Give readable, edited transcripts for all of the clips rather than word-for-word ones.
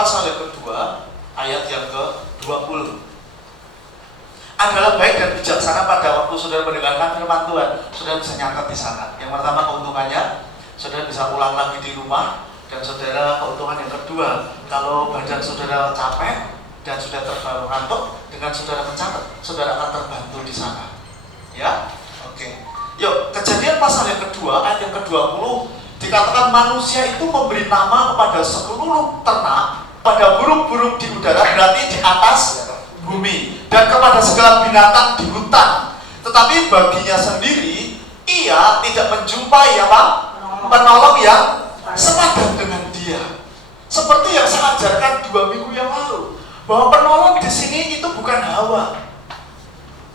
pasal yang kedua, ayat yang ke-20. Adalah baik dan bijaksana pada waktu saudara mendengarkan firman Tuhan. Saudara bisa nyatet di sana. Yang pertama keuntungannya, saudara bisa ulang lagi di rumah. Dan saudara, keuntungan yang kedua, kalau badan saudara capek dan sudah terbaru ngantuk, dengan saudara mencatat, saudara akan terbantu di sana. Ya, oke. Yuk, Kejadian pasal yang kedua, ayat yang ke-20, dikatakan manusia itu memberi nama kepada seluruh ternak, pada burung-burung di udara, berarti di atas bumi, dan kepada segala binatang di hutan. Tetapi baginya sendiri, ia tidak menjumpai penolong yang sepadan dengan dia. Seperti yang saya ajarkan 2 minggu yang lalu, bahwa penolong di sini itu bukan Hawa.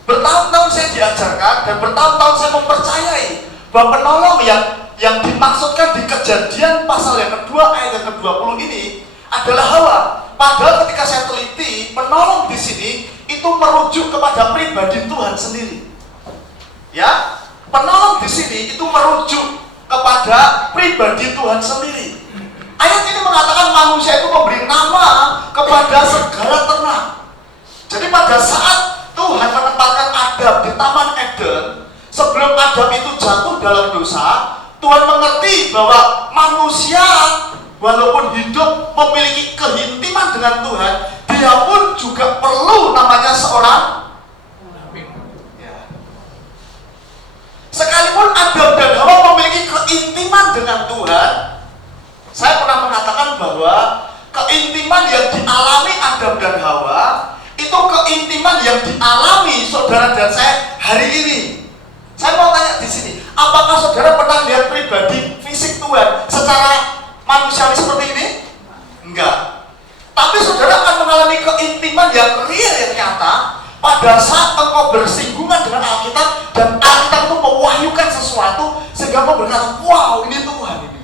Bertahun-tahun saya diajarkan dan bertahun-tahun saya mempercayai bahwa penolong yang dimaksudkan di Kejadian pasal yang kedua ayat yang ke-20 ini adalah Hawa. Padahal ketika saya teliti, penolong di sini itu merujuk kepada pribadi Tuhan sendiri. Ya, penolong di sini itu merujuk kepada pribadi Tuhan sendiri. Ayat ini mengatakan manusia itu memberi nama kepada segala ternak. Jadi pada saat Tuhan menempatkan Adam di Taman Eden, sebelum Adam itu jatuh dalam dosa, Tuhan mengerti bahwa manusia walaupun hidup memiliki keintiman dengan Tuhan, dia pun juga perlu namanya seorang ya. Sekalipun Adam dan Hawa memiliki keintiman dengan Tuhan, saya pernah mengatakan bahwa keintiman yang dialami Adam dan Hawa itu keintiman yang dialami saudara dan saya hari ini. Saya mau tanya di sini, apakah saudara pernah lihat pribadi fisik Tuhan secara manusiawi seperti ini? Enggak. Tapi saudara akan mengalami keintiman yang real, yang nyata pada saat engkau bersinggungan dengan Alkitab dan Alkitab itu mewahyukan sesuatu sehingga engkau berkata, wow, ini Tuhan ini.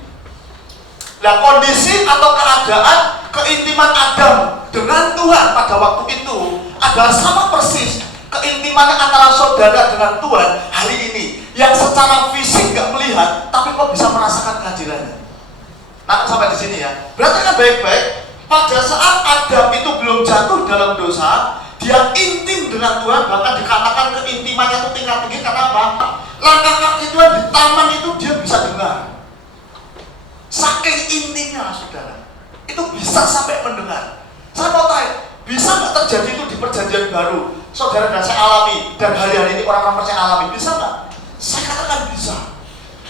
Nah, kondisi atau keadaan keintiman Adam dengan Tuhan pada waktu itu adalah sama persis keintiman antara saudara dengan Tuhan hari ini, yang secara fisik nggak melihat tapi kau bisa merasakan kehadirannya. Nah, sampai di sini ya. Berarti kan baik-baik, pada saat Adam itu belum jatuh dalam dosa, dia intim dengan Tuhan, bahkan dikatakan keintimannya itu tingkat tinggi. Karena apa? Langkah kaki Tuhan di taman itu dia bisa dengar. Saking intimnya, saudara, itu bisa sampai mendengar. Saya mau tanya, bisa nggak terjadi itu di perjanjian baru? Saudara dan saya alami, dan hari-hari ini orang-orang percaya alami, bisa nggak? Saya katakan bisa.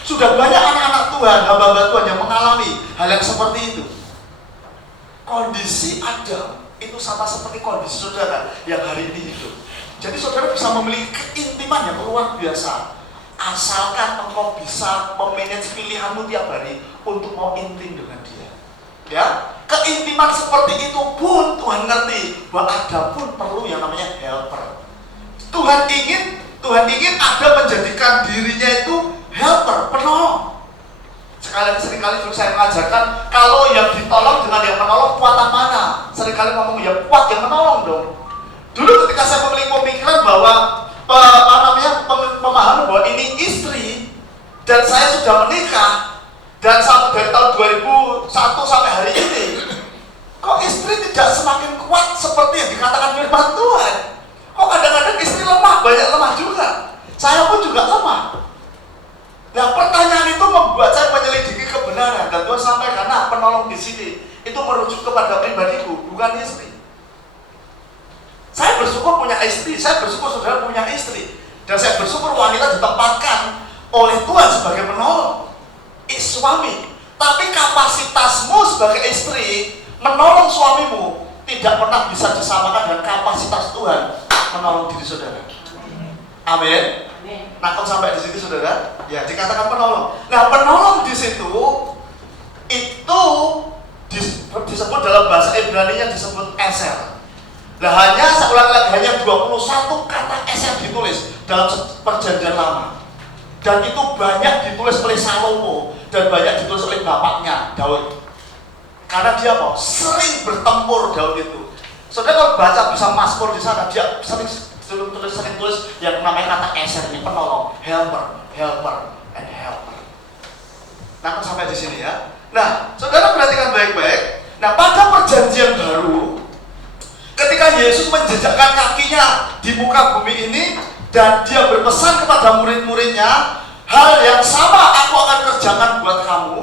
Sudah banyak anak-anak Tuhan, hamba-hamba Tuhan yang mengalami hal yang seperti itu. Kondisi Adam itu sama seperti kondisi saudara yang hari ini hidup. Jadi saudara bisa memiliki keintiman yang luar biasa, asalkan engkau bisa memanage pilihanmu tiap hari untuk mau intim dengan dia. Ya, keintiman seperti itu pun Tuhan ngerti bahwa Adam pun perlu yang namanya helper. Tuhan ingin Adam menjadikan dirinya itu helper, penolong. Seringkali dulu saya mengajarkan, kalau yang ditolong dengan yang menolong kuatan mana? Seringkali ngomong yang kuat yang menolong dong. Dulu ketika saya memiliki pemikiran bahwa pemahaman bahwa ini istri dan saya sudah menikah dan dari tahun 2001 sampai hari ini, kok istri tidak semakin kuat seperti yang dikatakan firman Tuhan? Kok kadang-kadang istri lemah, banyak lemah juga. Saya pun juga lemah. Nah, pertanyaan itu membuat saya menyelidiki kebenaran, dan Tuhan sampaikan, nah, penolong di sini itu merujuk kepada pribadiku, bukan istri. Saya bersyukur punya istri, saya bersyukur saudara punya istri, dan saya bersyukur wanita ditempatkan oleh Tuhan sebagai penolong suami. Tapi kapasitasmu sebagai istri menolong suamimu tidak pernah bisa disamakan dengan kapasitas Tuhan menolong diri saudara. Amin. Nah, kalau sampai di sini saudara, ya dikatakan penolong. Nah, penolong di situ itu disebut dalam bahasa Ibrani-nya disebut eser. Nah, saya ulang lagi, hanya 21 kata eser ditulis dalam perjanjian lama. Dan itu banyak ditulis oleh Salomo dan banyak ditulis oleh bapaknya Daud. Karena dia sering bertempur Daud itu. Saudara kalau baca bisa Mazmur di sana, dia sering tulis yang namanya kata eser ini, penolong, helper, and helper. Nah, sampai di sini ya. Nah, saudara perhatikan baik-baik. Nah, pada perjanjian baru, ketika Yesus menjejakkan kakinya di muka bumi ini dan dia berpesan kepada murid-muridnya, hal yang sama aku akan kerjakan buat kamu.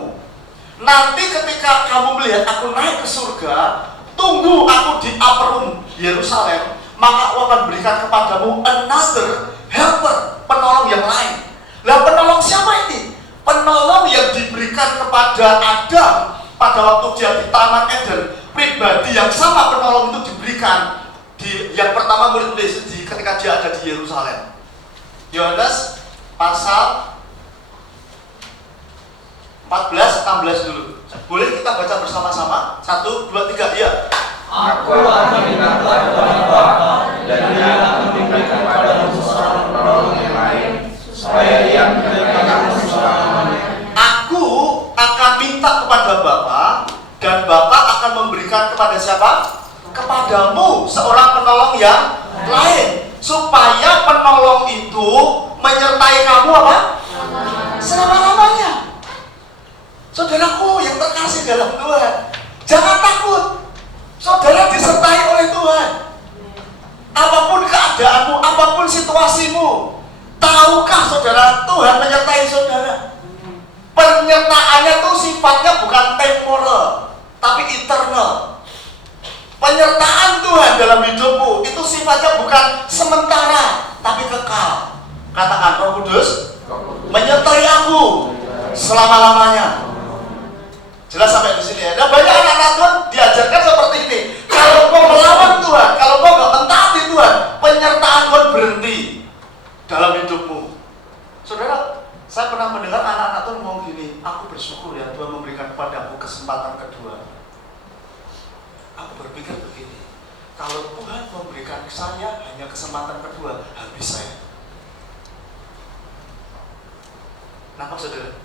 Nanti ketika kamu melihat aku naik ke surga, tunggu aku di upper room Yerusalem, maka aku akan berikan kepadamu another helper, penolong yang lain. Lah, penolong siapa ini? Penolong yang diberikan kepada Adam pada waktu dia di Taman Eden. Pribadi yang sama penolong itu diberikan di yang pertama murid-murid ketika dia ada di Yerusalem. Yohanes pasal 14-16 dulu. Boleh kita baca bersama-sama? 1, 2, 3, ya. Aku akan minta kepada Bapa, dan Dia akan memberikan kepadamu seorang penolong yang lain, supaya Ia memberikan kamu selama-lamanya. Aku akan minta kepada Bapa, dan Bapa akan memberikan kepada siapa? Kepadamu seorang penolong yang lain, supaya penolong itu menyertai kamu apa? Selama-lamanya. Saudaraku yang terkasih dalam Tuhan, jangan takut. Saudara disertai oleh Tuhan. Apapun keadaanmu, apapun situasimu, tahukah saudara Tuhan menyertai saudara? Penyertaannya itu sifatnya bukan temporal, tapi eternal. Penyertaan Tuhan dalam hidupmu itu sifatnya bukan sementara, tapi kekal. Katakan, Roh Kudus menyertai aku selama-lamanya. Jelas sampai di sini ya. Nah, banyak anak-anak Tuhan diajarkan seperti ini. Kalau kau melawan Tuhan, kalau kau nggak mentaati Tuhan, penyertaan Tuhan berhenti dalam hidupmu. Saudara, saya pernah mendengar anak-anak Tuhan ngomong gini, aku bersyukur ya Tuhan memberikan kepadaku kesempatan kedua. Aku berpikir begini, kalau Tuhan memberikan saya hanya kesempatan kedua, habis saya. Kenapa saudara?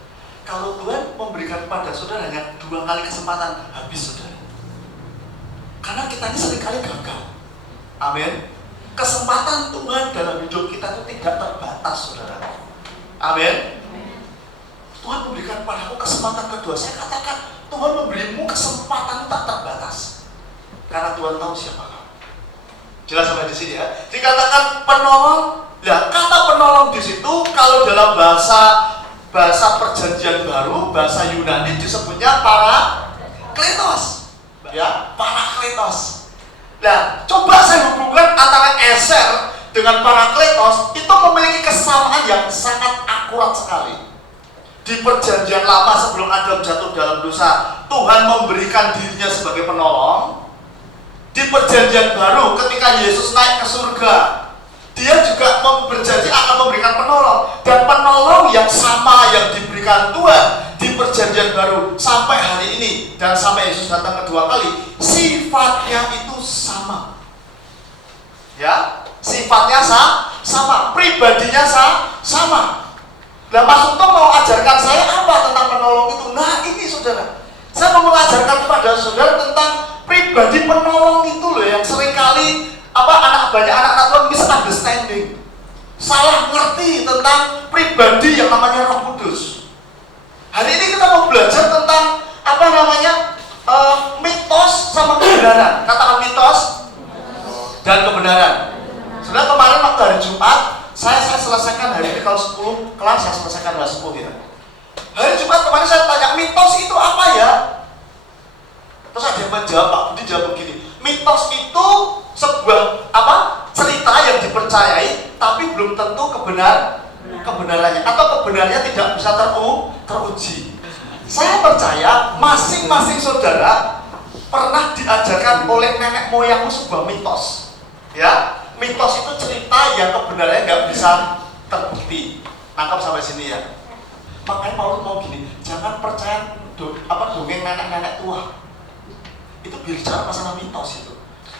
Kalau Tuhan memberikan kepada saudara hanya 2 kali kesempatan, habis saudara. Karena kita ini seringkali gagal. Amin. Kesempatan Tuhan dalam hidup kita itu tidak terbatas, saudara. Amin. Tuhan memberikan kepadaku kesempatan kedua. Saya katakan, Tuhan memberimu kesempatan tak terbatas. Karena Tuhan tahu siapa kamu. Jelas sampai di sini ya. Dikatakan penolong. Ya, kata penolong di situ kalau dalam bahasa perjanjian baru, bahasa Yunani disebutnya parakletos. Ya, parakletos. Nah, coba saya hubungkan antara eser dengan parakletos, itu memiliki kesamaan yang sangat akurat sekali. Di perjanjian lama sebelum Adam jatuh dalam dosa, Tuhan memberikan dirinya sebagai penolong. Di perjanjian baru ketika Yesus naik ke surga, Dia juga berjanji akan memberikan penolong, dan penolong yang sama yang diberikan Tuhan di perjanjian baru sampai hari ini dan sampai Yesus datang kedua kali, sifatnya itu sama. Ya, sifatnya sama, pribadinya sama. Nah, Mas Untung mau ajarkan saya apa tentang penolong itu? Nah, ini saudara, saya mau mengajarkan kepada saudara tentang pribadi penolong itu loh, yang seringkali banyak anak-anak Tuhan misunderstanding, salah ngerti tentang pribadi yang namanya Roh Kudus. Hari ini kita mau belajar tentang mitos sama kebenaran. Katakan mitos dan kebenaran. Sudah kemarin waktu hari Jumat, saya selesaikan hari ini, kalau 10 kelas saya selesaikan kelas 10 ya. Hari Jumat kemarin saya tanya, mitos itu apa ya? Terus ada yang menjawab, Pak Budi jawab begini, mitos itu sebuah cerita yang dipercayai tapi belum tentu kebenarannya, atau kebenarannya tidak bisa teruji. Saya percaya masing-masing saudara pernah diajarkan oleh nenek moyangmu sebuah mitos. Ya, mitos itu cerita yang kebenarannya nggak bisa terbukti. Nangkap sampai sini ya. Makanya Paulus mau gini, jangan percaya dongeng nenek-nenek tua. Itu bicara masalah mitos itu.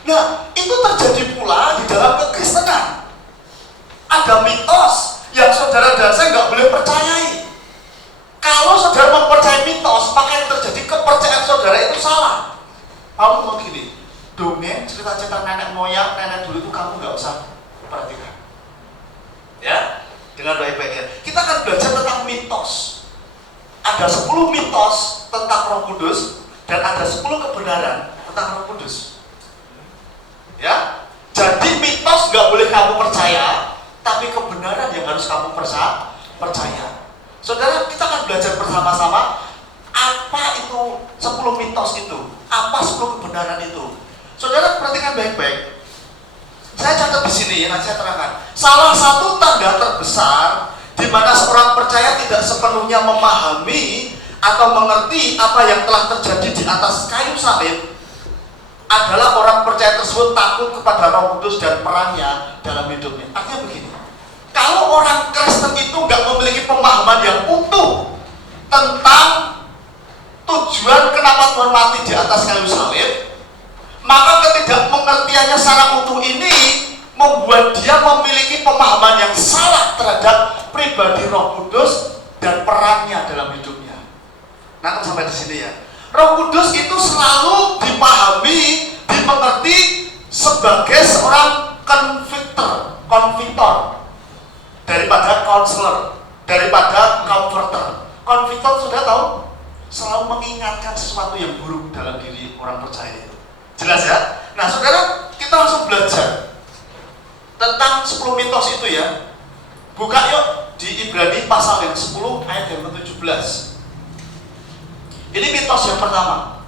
Nah, itu terjadi pula di dalam kekristenan. Ada mitos yang saudara dan saya nggak boleh percayai. Kalau saudara mempercayai mitos, maka yang terjadi kepercayaan saudara itu salah. Paulus mau gini, dongeng cerita-cerita nenek moyang, nenek dulu itu kamu nggak usah perhatikan. Ya, dengan baik-baik ya. Kita akan belajar tentang mitos. Ada 10 mitos tentang Roh Kudus dan ada 10 kebenaran tentang Roh Kudus. Ya, jadi mitos nggak boleh kamu percaya, tapi kebenaran yang harus kamu percaya. Saudara, kita akan belajar bersama-sama apa itu 10 mitos itu, apa 10 kebenaran itu. Saudara perhatikan baik-baik. Saya catat di sini ya, nanti saya terangkan. Salah satu tanda terbesar di mana seorang percaya tidak sepenuhnya memahami atau mengerti apa yang telah terjadi di atas kayu salib adalah orang percaya tersebut takut kepada Roh Kudus dan perannya dalam hidupnya. Artinya begini, kalau orang Kristen itu nggak memiliki pemahaman yang utuh tentang tujuan kenapa Tuhan mati di atas kayu salib, maka ketidakmengertiannya secara utuh ini membuat dia memiliki pemahaman yang salah terhadap pribadi Roh Kudus dan perannya dalam hidupnya. Nah, sampai di sini ya. Roh Kudus itu selalu dipahami, dimengerti sebagai seorang konviktor daripada counselor, daripada comforter. Konviktor sudah tahu, selalu mengingatkan sesuatu yang buruk dalam diri orang percaya itu. Jelas ya? Nah, saudara, kita langsung belajar tentang 10 mitos itu ya. Buka yuk di Ibrani pasal yang 10 ayat yang ke-17. Ini mitos yang pertama.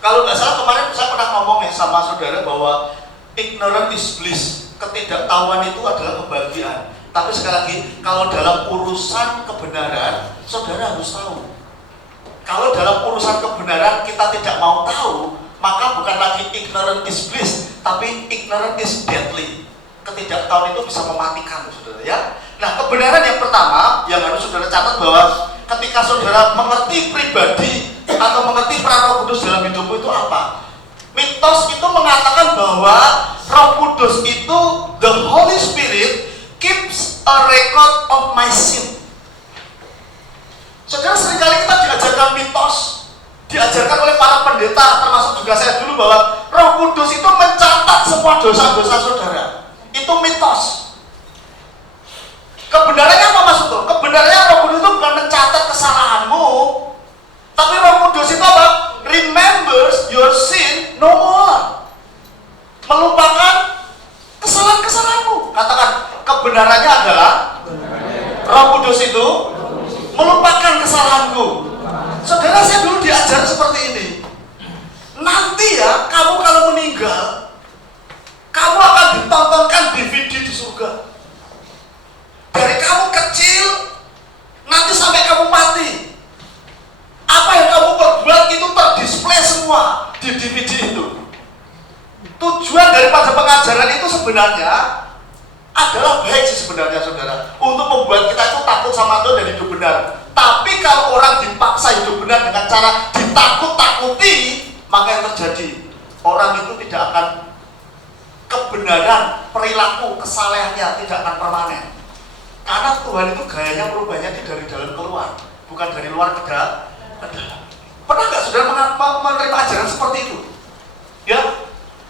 Kalau nggak salah kemarin saya pernah ngomong ya sama saudara bahwa ignorance is bliss. Ketidaktahuan itu adalah kebahagiaan. Tapi sekali lagi, kalau dalam urusan kebenaran, saudara harus tahu. Kalau dalam urusan kebenaran kita tidak mau tahu, maka bukan lagi ignorance is bliss, tapi ignorance is deadly. Ketidaktahuan itu bisa mematikan, saudara ya. Nah, kebenaran yang pertama yang harus saudara catat bahwa ketika saudara mengerti pribadi atau mengerti peran Roh Kudus dalam hidupmu itu apa? Mitos itu mengatakan bahwa Roh Kudus itu, the Holy Spirit keeps a record of my sin. Saudara, seringkali kita diajarkan mitos, diajarkan oleh para pendeta, termasuk juga saya dulu, bahwa Roh Kudus itu mencatat semua dosa-dosa saudara. Itu mitos. Kebenarannya apa maksudnya? Kebenarannya Roh Kudus itu bukan mencatat kesalahanmu, tapi Roh Kudus itu apa? Remembers your sin no more. Melupakan kesalahan-kesalahanmu. Katakan, kebenarannya adalah Roh Kudus itu melupakan kesalahanku. Saudara, saya dulu diajar seperti ini. Nanti ya, kamu kalau meninggal, kamu akan ditontonkan DVD di surga. Dari kamu kecil, nanti sampai kamu mati, apa yang kamu perbuat itu terdisplay semua di DVD itu. Tujuan daripada pengajaran itu sebenarnya adalah baik sih sebenarnya, saudara, untuk membuat kita itu takut sama Tuhan dan hidup benar. Tapi kalau orang dipaksa hidup benar dengan cara ditakut-takuti, maka yang terjadi, orang itu tidak akan, kebenaran, perilaku, kesalehannya tidak akan permanen. Karena Tuhan itu gayanya merubahnya dari dalam keluar, bukan dari luar ke dalam. Pernah nggak saudara menerima ajaran seperti itu? Ya,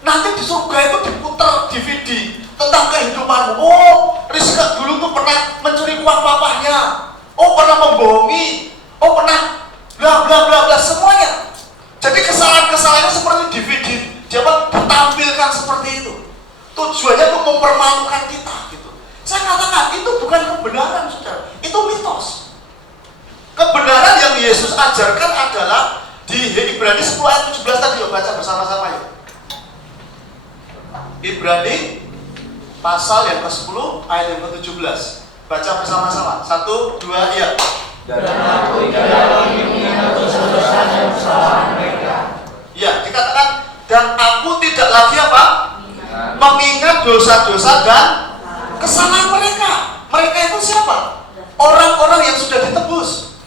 nanti di surga itu diputar DVD tentang kehidupanmu. Oh, Rizka dulu tuh pernah mencuri uang papahnya. Oh, pernah membohongi. Oh, pernah bla bla bla bla, semuanya. Jadi kesalahan-kesalahannya seperti DVD, ditampilkan seperti itu. Tujuannya untuk mempermalukan kita gitu. Saya katakan itu bukan kebenaran, saudara. Itu mitos. Kebenaran yang Yesus ajarkan adalah di Ibrani 10 ayat 17 tadi, yuk baca bersama-sama yuk. Ibrani pasal yang ke-10 ayat yang ke-17. Baca bersama-sama. 1, 2, iya. Dan aku tidak lagi mengingat dosa-dosa dan kesalahan mereka. Ya, dikatakan dan aku tidak lagi apa? Mengingat dosa-dosa dan kesalahan mereka. Mereka itu siapa? Orang-orang yang sudah ditebus,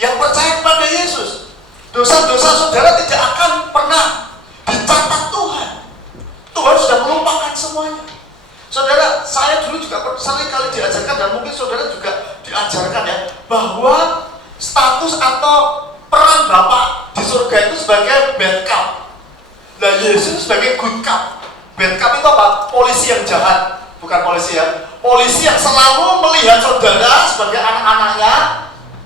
yang percaya kepada Yesus. Dosa-dosa saudara tidak akan pernah dicatat Tuhan. Tuhan sudah melupakan semuanya. Saudara, saya dulu juga sering kali diajarkan, dan mungkin saudara juga diajarkan ya, bahwa status atau peran Bapak di surga itu sebagai bad cop. Nah, Yesus sebagai good cop. Bad cop itu apa? Polisi yang jahat. Bukan polisi ya. Polisi yang selalu melihat saudara sebagai anak-anaknya,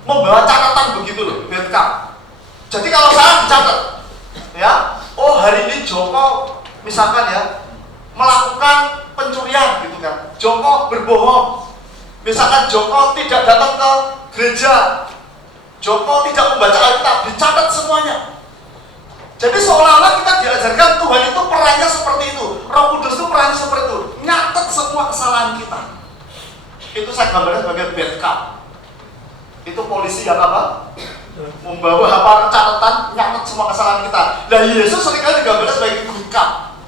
membawa catatan begitu loh, bad cop. Jadi kalau saya dicatat, ya. Oh, hari ini Joko misalkan ya melakukan pencurian gitu kan. Joko berbohong. Misalkan Joko tidak datang ke gereja. Joko tidak membaca Alkitab, dicatat semuanya. Jadi seolah-olah kita diajarkan Tuhan itu perannya seperti itu. Roh Kudus itu perannya seperti itu. Nyatet semua kesalahan kita. Itu saya gambarnya sebagai bad cop. Itu polisi yang apa? Membawa catatan, nyatet semua kesalahan kita. Nah, Yesus seringkali digambarkan sebagai good cop,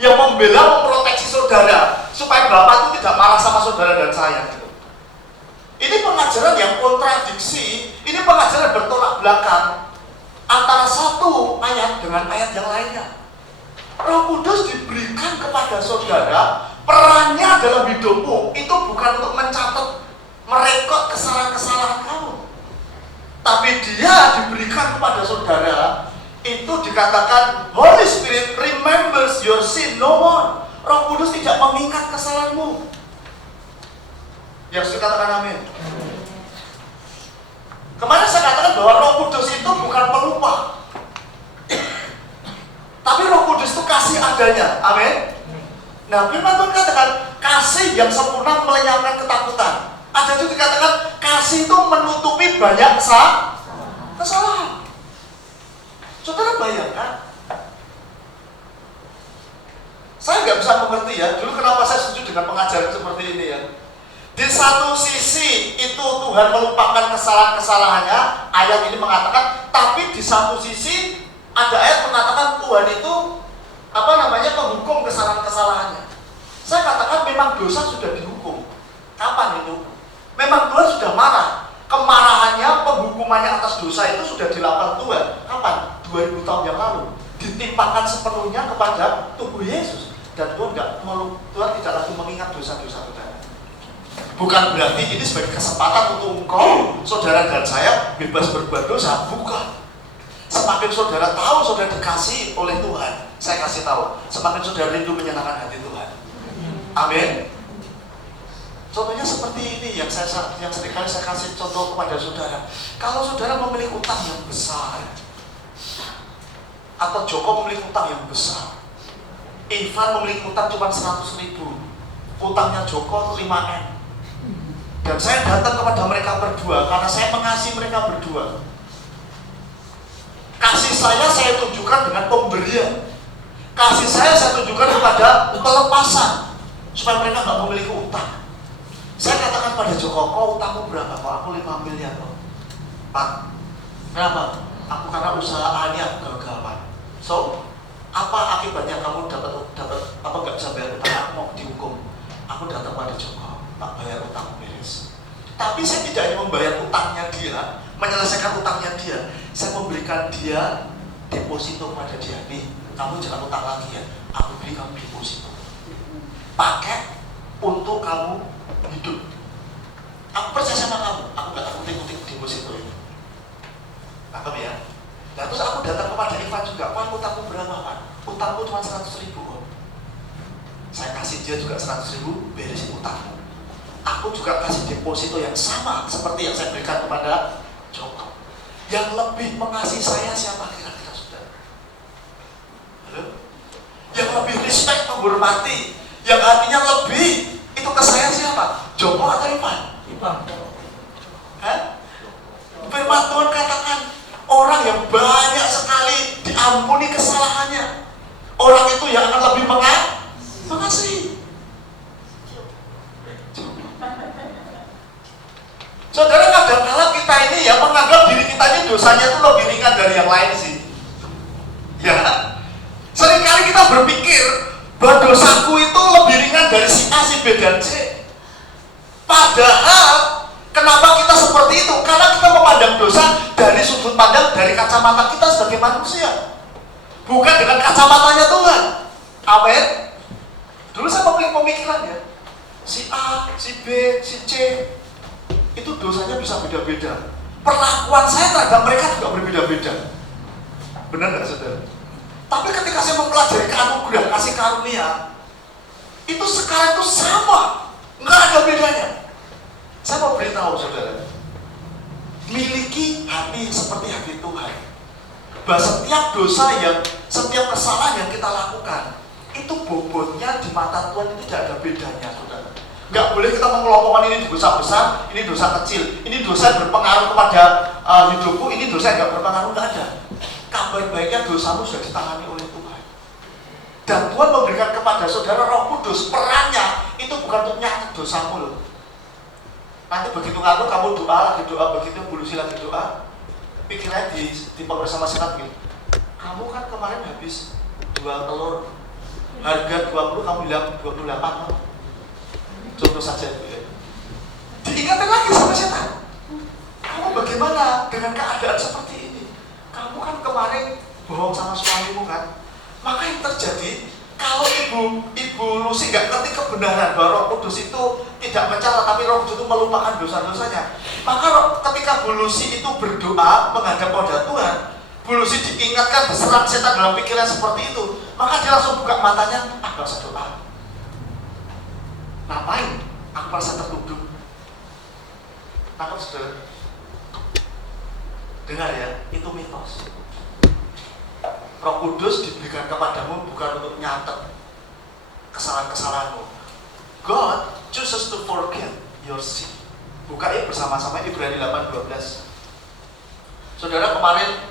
yang membela, memproteksi saudara supaya Bapak itu tidak marah sama saudara dan saya. Ini pengajaran yang kontradiksi. Ini pengajaran bertolak belakang antara satu ayat dengan ayat yang lainnya. Roh Kudus diberikan kepada saudara, perannya dalam hidupmu itu bukan untuk mencatat, merekod kesalahan-kesalahan kamu, tapi dia diberikan kepada saudara. Itu dikatakan Holy Spirit remembers your sin no more. Roh Kudus tidak mengingat kesalahanmu. Yang dikatakan amin. Kemarin saya katakan bahwa Roh Kudus itu bukan pelupa, tapi Roh Kudus itu kasih adanya. Amin. Nah, firman Tuhan katakan kasih yang sempurna melenyapkan ketakutan. Ada juga dikatakan kasih itu menutupi banyak kesalahan. Saudara bayangkan, saya nggak bisa mengerti ya, dulu kenapa saya setuju dengan pengajaran seperti ini ya. Di satu sisi itu Tuhan melupakan kesalahan-kesalahannya, ayat ini mengatakan, tapi di satu sisi ada ayat mengatakan Tuhan itu menghukum kesalahan-kesalahannya. Saya katakan memang dosa sudah dihukum. Kapan itu? Memang Tuhan sudah marah. Kemarahannya, penghukumannya atas dosa itu sudah dilakukan Tuhan. Kapan? 2000 tahun yang lalu. Ditimpakan sepenuhnya kepada tubuh Yesus. Dan Tuhan tidak lagi mengingat dosa-dosa saudara. Bukan berarti ini sebagai kesempatan untuk engkau, saudara dan saya bebas berbuat dosa. Bukan. Semakin saudara tahu saudara dikasih oleh Tuhan, saya kasih tahu, semakin saudara rindu menyenangkan hati Tuhan. Amin. Contohnya seperti ini yang seringkali saya kasih contoh kepada saudara. Kalau saudara memiliki utang yang besar, atau Joko memiliki utang yang besar, Ivan memiliki utang cuma 100.000, utangnya Joko 5M. Dan saya datang kepada mereka berdua karena saya mengasihi mereka berdua. Kasih saya tunjukkan dengan pemberian. Kasih saya tunjukkan kepada pelepasan supaya mereka nggak memiliki utang. Saya katakan pada Joko, kau utangmu berapa? Pak, aku 5 miliar loh. Pak, berapa? Aku karena usaha ini aku gagal, Pak. So, apa akibatnya kamu dapat apa nggak bisa bayar utang? Aku mau dihukum. Aku datang pada Joko, tak bayar utang beres. Tapi saya tidak hanya membayar utangnya dia, menyelesaikan utangnya dia. Saya memberikan dia deposito pada dia. Nih, kamu jangan utang lagi ya. Aku beri kamu deposito. Pakai untuk kamu hidup. Aku percaya sama kamu. Aku gak utik-utik deposito ini. Paham ya? Nah, terus aku datang kepada Ivan juga. Pak, utangmu berapa, Pak? Utangmu cuma 100.000 kok. Saya kasih dia juga 100.000, beresin utangmu. Aku juga kasih deposito yang sama seperti yang saya berikan kepada Joko. Yang lebih mengasihi saya siapa kira-kira saudara? Halo? Yang lebih respect, menghormati, yang hatinya lebih itu ke saya siapa? Joko atau Ivan? Ivan. Firman Tuhan katakan orang yang banyak sekali diampuni kesalahannya, orang itu yang akan lebih mengasihi. Saudara, kadang-kadang kita ini ya menganggap diri kita ini dosanya itu lebih ringan dari yang lain sih. Ya, seringkali kita berpikir bahwa dosaku itu lebih ringan dari si A, si B, dan C. Padahal kenapa kita seperti itu? Karena kita memandang dosa dari sudut pandang, dari kacamata kita sebagai manusia, bukan dengan kacamatanya Tuhan. Amin. Dulu saya memiliki pemikiran ya, si A, si B, si C itu dosanya bisa beda-beda. Perlakuan saya terhadap mereka juga berbeda-beda. Benar nggak saudara? Tapi ketika saya mempelajari anugerah kasih karunia, itu sekarang itu sama, nggak ada bedanya. Saya mau beritahu saudara, miliki hati seperti hati Tuhan. Bahwa setiap dosa yang Setiap kesalahan yang kita lakukan itu bobotnya di mata Tuhan itu tidak ada bedanya, saudara. Nggak boleh kita mengelompokkan ini dosa besar, ini dosa kecil, ini dosa yang berpengaruh kepada hidupku, ini dosa yang nggak berpengaruh. Nggak ada. Kabar baiknya dosamu sudah ditangani oleh Tuhan. Dan Tuhan memberikan kepada saudara Roh Kudus, perannya itu bukan untuk nyatet dosamu loh. Nanti begitu kamu doa, lagi doa, begitu bulusi lagi doa, pikirannya dipengaruhi sama setan gitu. Kamu kan kemarin habis jual telur harga 20, kamu bilang 28. Contoh saja itu ya. Diingatkan lagi sama setan. Kamu bagaimana dengan keadaan seperti ini? Kamu kan kemarin bohong sama suamimu kan? Maka yang terjadi, kalau ibu Lucy nggak ngerti kebenaran bahwa Roh Kudus itu tidak mencela, tapi Roh Kudus itu melupakan dosa-dosanya. Maka ketika Bu Lucy itu berdoa menghadap pada Tuhan, Bu Lucy diingatkan diserang setan dalam pikiran seperti itu, maka dia langsung buka matanya, gak usah doa. Ngapain? Aku merasa tertuduh. Nangkep saudara? Dengar ya, itu mitos. Roh Kudus diberikan kepadamu bukan untuk nyatet kesalahan-kesalahanmu. God chooses to forget your sin. Buka ya bersama-sama Ibrani 8:12. Saudara, kemarin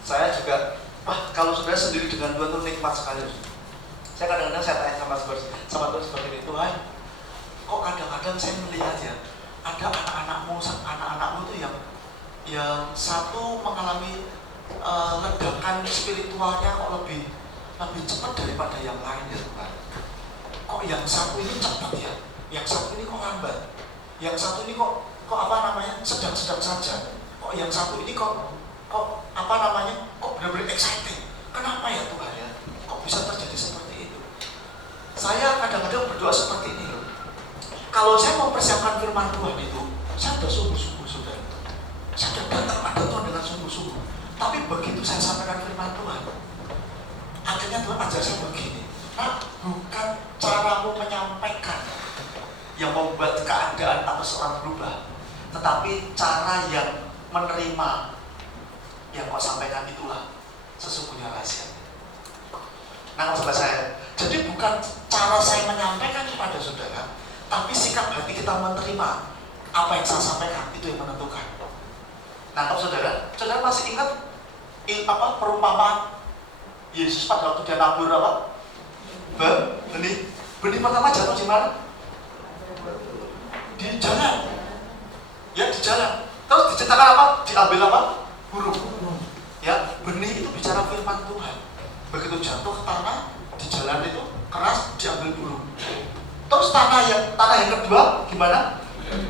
saya juga, wah kalau saudara sendiri dengan Tuhan itu nikmat sekali. Saya kadang-kadang saya tanya sama Tuhan seperti ini, Tuhan, kok kadang-kadang saya melihat ya, ada anak-anakmu itu yang satu mengalami ledakan spiritualnya kok lebih cepat daripada yang lain ya Tuhan. Kok yang satu ini cepat ya, yang satu ini kok lambat, yang satu ini kok sedang-sedang saja, kok yang satu ini kok benar-benar exciting. Kenapa ya Tuhan ya? Kok bisa terjadi seperti itu? Saya kadang-kadang berdoa seperti ini loh. Kalau saya mempersiapkan firman Tuhan itu, saya sudah sungguh-sungguh saudara. Saya sudah datang pada Tuhan dengan sungguh-sungguh. Tapi begitu saya sampaikan firman Tuhan, akhirnya Tuhan ajar saya begini. Nah, bukan caramu menyampaikan yang membuat keadaan atau seorang berubah, tetapi cara yang menerima yang kau sampaikan itulah sesungguhnya rahasia. Nah, saudara saya, jadi bukan cara saya menyampaikan kepada saudara, tapi sikap hati kita menerima apa yang saya sampaikan itu yang menentukan. Nah, saudara masih ingat perumpamaan Yesus pada waktu dia nabur apa? Benih pertama jatuh di mana? Di jalan. Ya, di jalan. Terus diciptakan apa? Diambil apa? Burung. Ya, benih itu bicara firman Tuhan. Begitu jatuh ke tanah, di jalan itu keras, diambil burung. Terus tanah yang kedua gimana?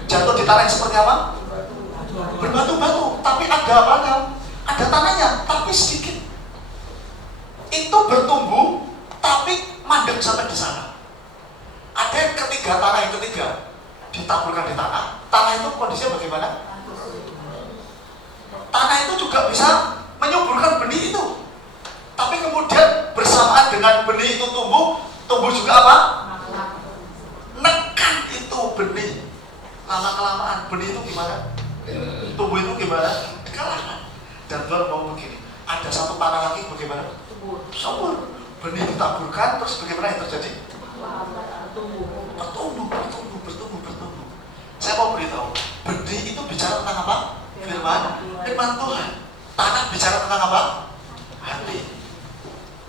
Jatuh di tanah yang seperti apa? Berbatu-batu, tapi ada apanya? Ada tanahnya, tapi sedikit. Itu bertumbuh, tapi mandek sampai di sana. Ada yang ketiga, tanah yang ketiga ditaburkan di tanah. Tanah itu kondisinya bagaimana? Tanah itu juga bisa menyuburkan benih itu. Tapi kemudian bersamaan dengan benih itu tumbuh juga apa? Nekan itu benih. Lama-kelamaan benih itu gimana? Tumbuh itu gimana? Dikalahkan. Dan Tuhan mau begini, ada satu tanah lagi bagaimana? Subur. Benih ditaburkan, terus bagaimana yang terjadi? Bertumbuh. Saya mau beritahu, benih itu bicara tentang apa? Firman Tuhan. Tanah bicara tentang apa? Hati.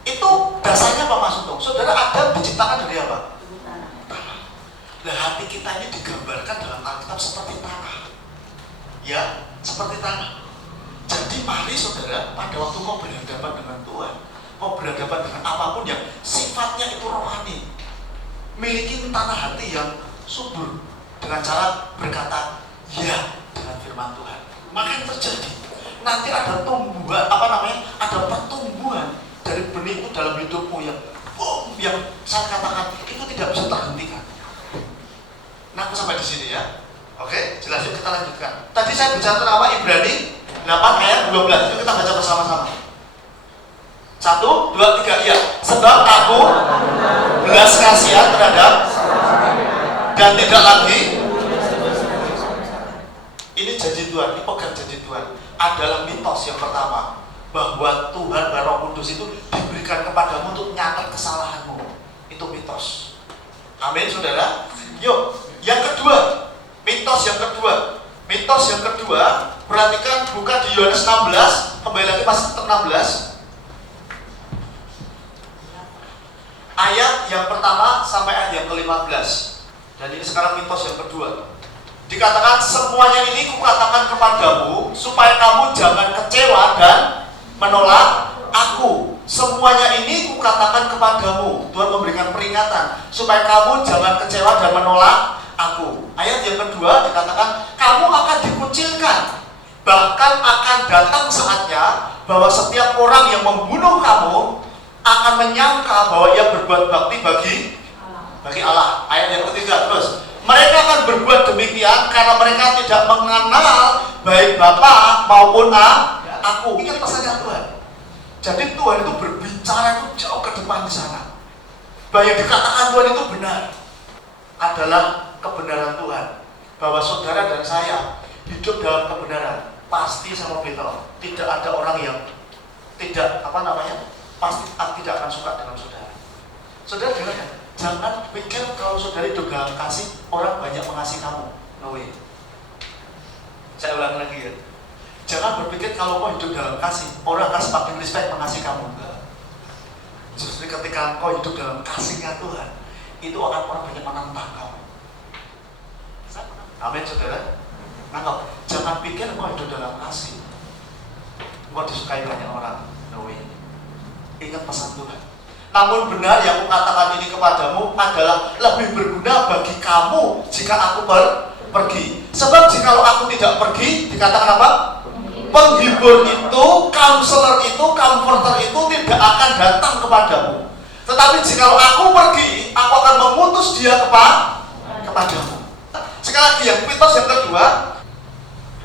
Itu dasarnya apa Mas Untung? Saudara, Adam diciptakan dari apa? Tanah. Nah, hati kita ini digambarkan dalam Alkitab seperti tanah. Ya, seperti tanah. Jadi mari saudara, pada waktu kau berhadapan dengan Tuhan, kau berhadapan dengan apapun yang sifatnya itu rohani, miliki tanah hati yang subur dengan cara berkata ya dengan firman Tuhan. Maka yang terjadi nanti ada tumbuhan, ada pertumbuhan dari benih itu dalam hidupmu yang saya katakan itu tidak bisa terhentikan. Nah, aku sampai di sini ya. Oke, jelas, yuk kita lanjutkan. Tadi saya bicara tentang apa? Ibrani 8 ayat 12. Itu kita baca bersama-sama. 1, 2, 3, iya. Sebab aku belas kasihan terhadap dan tidak lagi. Ini janji Tuhan, ini pegang janji Tuhan. Adalah mitos yang pertama. bahwa Tuhan dan Roh Kudus itu diberikan kepadamu untuk nyatet kesalahanmu. Itu mitos. Amin, saudara. Yuk, yang kedua, mitos yang kedua. Mitos yang kedua, perhatikan, buka di Yohanes 16, kembali lagi pasal 16. Ayat yang pertama sampai ayat yang ke-15. Dan ini sekarang mitos yang kedua. Dikatakan, semuanya ini kukatakan kepadamu supaya kamu jangan kecewa dan menolak aku. Semuanya ini kukatakan kepadamu. Tuhan memberikan peringatan supaya kamu jangan kecewa dan menolak aku. Ayat yang kedua dikatakan, kamu akan dikucilkan. Bahkan akan datang saatnya bahwa setiap orang yang membunuh kamu akan menyangka bahwa ia berbuat bakti bagi Allah. Ayat yang ketiga terus, mereka akan berbuat demikian karena mereka tidak mengenal baik Bapa maupun aku. Ingat pesannya Tuhan. Jadi Tuhan itu berbicara itu jauh ke depan di sana. Bahwa yang dikatakan Tuhan itu benar adalah kebenaran Tuhan. Bahwa saudara dan saya hidup dalam kebenaran. Pasti sama Beto. Tidak ada orang yang tidak pasti tidak akan suka dengan saudara. Saudara jangan pikir kalau saudara hidup dalam kasih, orang banyak mengasihi kamu. No way. Saya ulang lagi ya. Jangan berpikir kalau kau hidup dalam kasih, orang akan semakin respect mengasihi kamu. Enggak. Justru ketika kau hidup dalam kasihnya Tuhan, itu akan orang banyak menentang kamu. Amin, saudara. Nah, jangan pikir kau hidup dalam kasih, kau disukai banyak orang. No way. Ingat pesan Tuhan. Namun benar yang kukatakan ini kepadamu adalah lebih berguna bagi kamu jika aku pergi. Sebab jikalau aku tidak pergi, dikatakan apa? Penghibur itu, counselor itu, comforter itu tidak akan datang kepadamu. Tetapi jikalau aku pergi, aku akan mengutus dia kepadamu. Sekali lagi yang mitos yang kedua,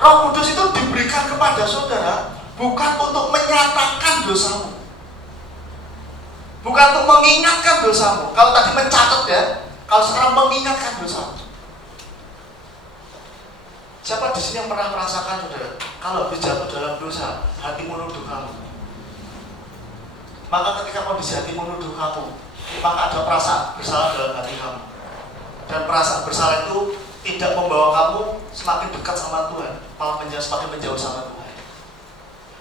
Roh Kudus itu diberikan kepada saudara bukan untuk menyatakan dosamu, bukan untuk mengingatkan dosamu. Kalau tadi mencatat ya, kalau sekarang mengingatkan dosamu. Siapa di sini yang pernah merasakan, saudara, kalau habis jatuh dalam dosa, hati menuduh kamu? Maka ketika kondisi hati menuduh kamu, maka ada perasaan bersalah dalam hati kamu. Dan perasaan bersalah itu tidak membawa kamu semakin dekat sama Tuhan, malah semakin menjauh sama Tuhan.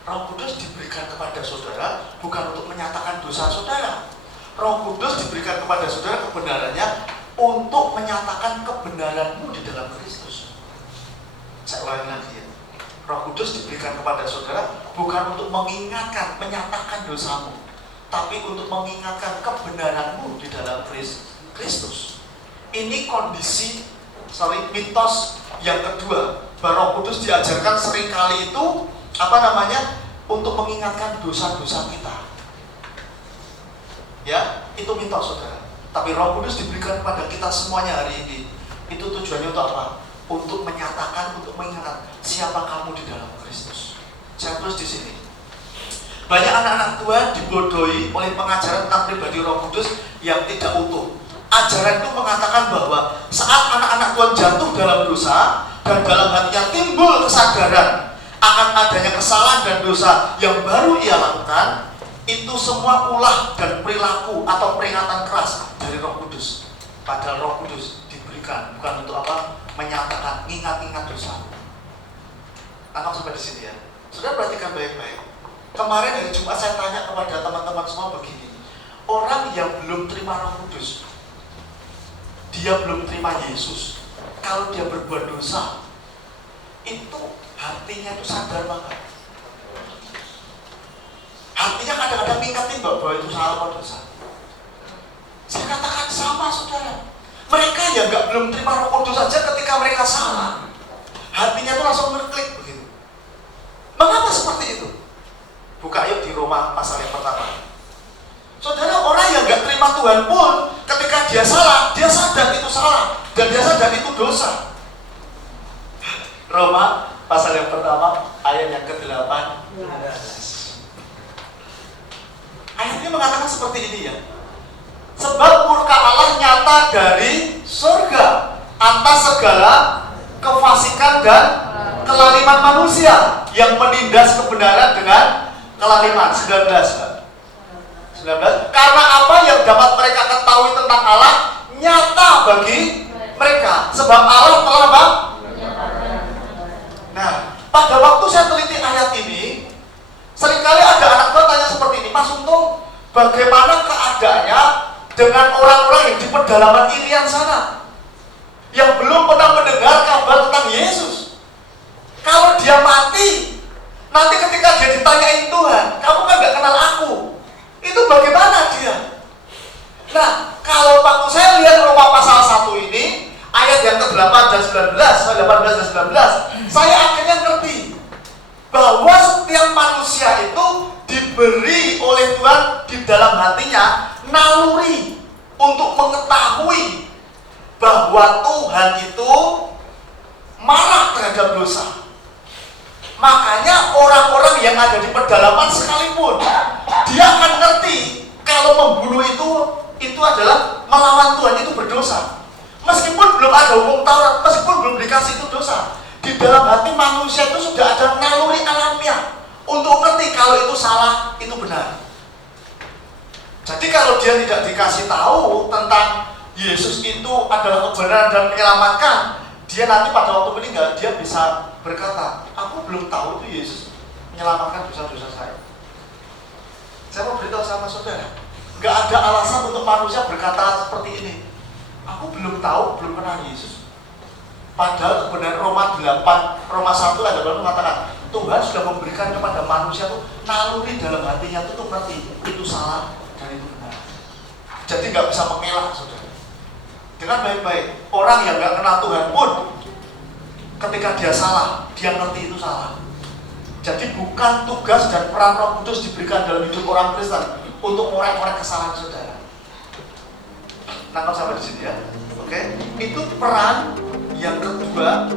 Roh Kudus diberikan kepada saudara bukan untuk menyatakan dosa saudara. Roh Kudus diberikan kepada saudara kebenarannya untuk menyatakan kebenaranmu di dalam Kristus. Saya ulangi lagi ya. Roh Kudus diberikan kepada saudara bukan untuk mengingatkan, menyatakan dosamu, tapi untuk mengingatkan kebenaranmu di dalam Kristus. Ini mitos yang kedua. Bahwa Roh Kudus diajarkan seringkali itu untuk mengingatkan dosa-dosa kita. Ya, itu mitos saudara. Tapi Roh Kudus diberikan kepada kita semuanya hari ini. Itu tujuannya untuk apa? Untuk menyatakan, untuk mengingatkan siapa kamu di dalam Kristus. Saya terus di sini. Banyak anak-anak Tuhan dibodohi oleh pengajaran tentang pribadi Roh Kudus yang tidak utuh. Ajaran itu mengatakan bahwa saat anak-anak Tuhan jatuh dalam dosa dan dalam hatinya timbul kesadaran akan adanya kesalahan dan dosa yang baru ia lakukan, itu semua ulah dan perilaku atau peringatan keras dari Roh Kudus. Padahal Roh Kudus diberikan bukan untuk apa? Menyatakan, ingat-ingat dosa. Tangkap sampai di sini ya. Sudah perhatikan baik-baik. Kemarin hari Jumat saya tanya kepada teman-teman semua begini. Orang yang belum terima Roh Kudus, dia belum terima Yesus, kalau dia berbuat dosa, itu hatinya itu sadar banget. Hatinya kadang-kadang ngingetin bahwa itu salah atau dosa. Saya katakan sama saudara. Mereka yang belum terima Roh Kudus saja ketika mereka salah, hatinya itu langsung ngeklik begitu. Mengapa seperti itu? Buka yuk di Roma pasal yang pertama. Saudara, orang yang gak terima Tuhan pun ketika dia salah, dia sadar itu salah dan dia sadar itu dosa. Roma pasal yang pertama ayat yang ke-8. Ayat ini mengatakan seperti ini ya. Sebab murka Allah nyata dari surga atas segala kefasikan dan kelaliman manusia yang menindas kebenaran dengan Kelaliman 19, Pak. 19. Karena apa yang dapat mereka ketahui tentang Allah nyata bagi mereka, sebab Allah telah apa? Nah, pada waktu saya teliti ayat ini, seringkali ada anak tua tanya seperti ini, Mas Untung, bagaimana keadaannya dengan orang-orang yang di pedalaman Irian sana, yang belum pernah mendengar kabar tentang Yesus? Kalau dia mati, nanti ketika dia ditanyain Tuhan, kamu kan gak kenal aku, itu bagaimana dia? Nah, kalau waktu saya lihat Roma pasal 1 ini, ayat yang ke-8 dan 19, 18 dan 19, saya akhirnya ngerti bahwa setiap manusia itu diberi oleh Tuhan di dalam hatinya naluri untuk mengetahui bahwa Tuhan itu marah terhadap dosa. Makanya orang-orang yang ada di pedalaman sekalipun, dia akan ngerti kalau membunuh itu adalah melawan Tuhan, itu berdosa. Meskipun belum ada hukum Taurat, meskipun belum dikasih itu dosa, di dalam hati manusia itu sudah ada naluri alamiah untuk ngerti kalau itu salah, itu benar. Jadi kalau dia tidak dikasih tahu tentang Yesus itu adalah kebenaran dan menyelamatkan, dia nanti pada waktu meninggal, dia bisa berkata, aku belum tahu itu Yesus menyelamatkan dosa-dosa saya. Saya mau beritahu sama saudara, nggak ada alasan untuk manusia berkata seperti ini. Aku belum tahu, belum kenal Yesus. Padahal kebenaran Roma 1 ayat 8 mengatakan, Tuhan sudah memberikan kepada manusia itu naluri dalam hatinya itu ngerti itu salah dan itu benar. Jadi nggak bisa mengelak, saudara. Dengan baik-baik, orang yang nggak kenal Tuhan pun ketika dia salah, dia ngerti itu salah. Jadi bukan tugas dan peran Roh Kudus diberikan dalam hidup orang Kristen untuk mengorek-orek kesalahan saudara. Nangkap sampai di sini ya. Oke, itu peran yang kedua